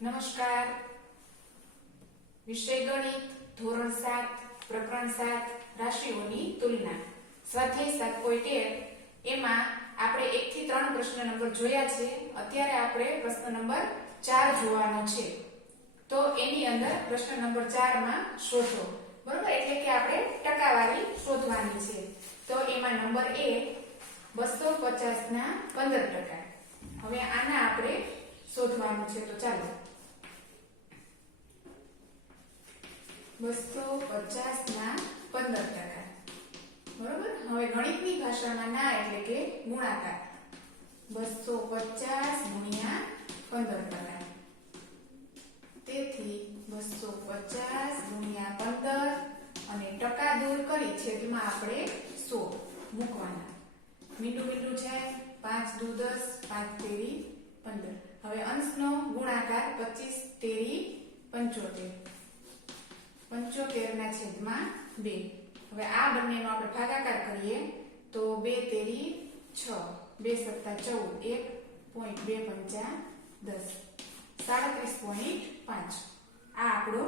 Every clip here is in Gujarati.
નમસ્કાર. વિષય ગણિત, ધોરણ 7, પ્રકરણ 7, રાશિઓની તુલના, સ્વાધ્યાય 7.1. એમાં આપણે 1 થી 3 પ્રશ્ન નંબર જોયા છે. અત્યારે આપણે પ્રશ્ન નંબર 4 જોવાનો છે. તો એની અંદર પ્રશ્ન નંબર 4 માં શોધો, બરોબર? એટલે કે આપણે ટકાવારી શોધવાની છે. તો એમાં નંબર એ 250 ના 15%. હવે આના આપણે શોધવાનું છે. તો ચાલો, 250 ના 15%, બરોબર? હવે ગણિતની ભાષામાં ના એટલે કે ગુણાકાર. 250 ગુણ્યા 15%. તેથી 250 ગુણ્યા 15 અને ટકા દૂર કરી છેદમાં આપણે 100 મૂકવાના. મીંડું મીંડું છે, 5 દુ 10, 5 તેરી 15. હવે અંશનો ગુણાકાર 25 તેરી 75. 75 ના છેદમાં 2. હવે આ બંનેનો આપણે ભાગાકાર કરીએ તો 2 તેરી 6, 2 સત્તા 14, 1.2 પંચા 10, 37.5. આ આપણો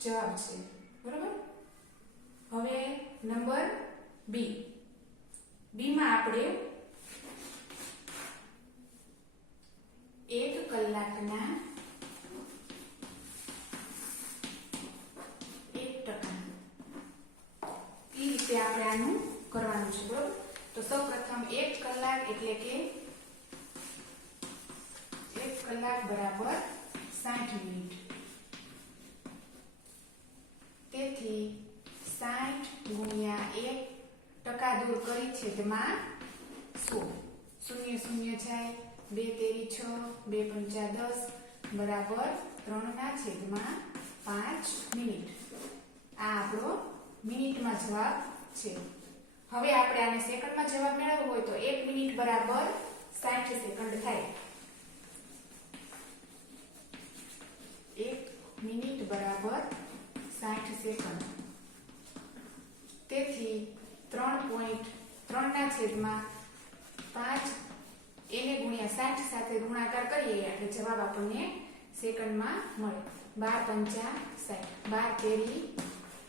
જવાબ છે, બરોબર? હવે નંબર બી. બીમાં આપણે 1 કલાકના 1%. એ રીતે આપણે આનું કરવાનું છે, બરોબર? તો સૌપ્રથમ 1 કલાક એટલે કે 1 કલાક બરાબર 60 મિનિટ. તેથી 60 ગુણ્યા 1, ટકા દૂર કરી છેદમાં 100. 0 0 જાય, 2 તેરી 6, 2 પંચા 10 બરાબર 3 ના છેદમાં 5 મિનિટ. આ આપણો મિનિટમાં જવાબ છે. હવે આપણે આને સેકન્ડમાં જવાબ મેળવવો હોય તો 1 મિનિટ બરાબર 60 સેકન્ડ થાય. 1 મિનિટ બરાબર 60 સેકન્ડ. તેથી 3.3 ના છેદમાં 5 એને ગુણ્યા 60 સાથે ગુણાકાર કરીએ એટલે જવાબ આપણને સેકન્ડમાં મળે. 12 પંચા 60, 12 તેરી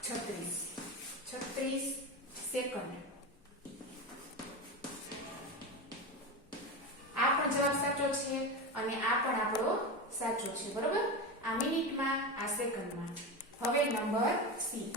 36, 36 સેકન્ડ. આ પણ જવાબ સાચો છે અને આ પણ આપણો સાચો છે, બરોબર? આ મિનિટમાં, આ સેકન્ડમાં. હવે નંબર સી.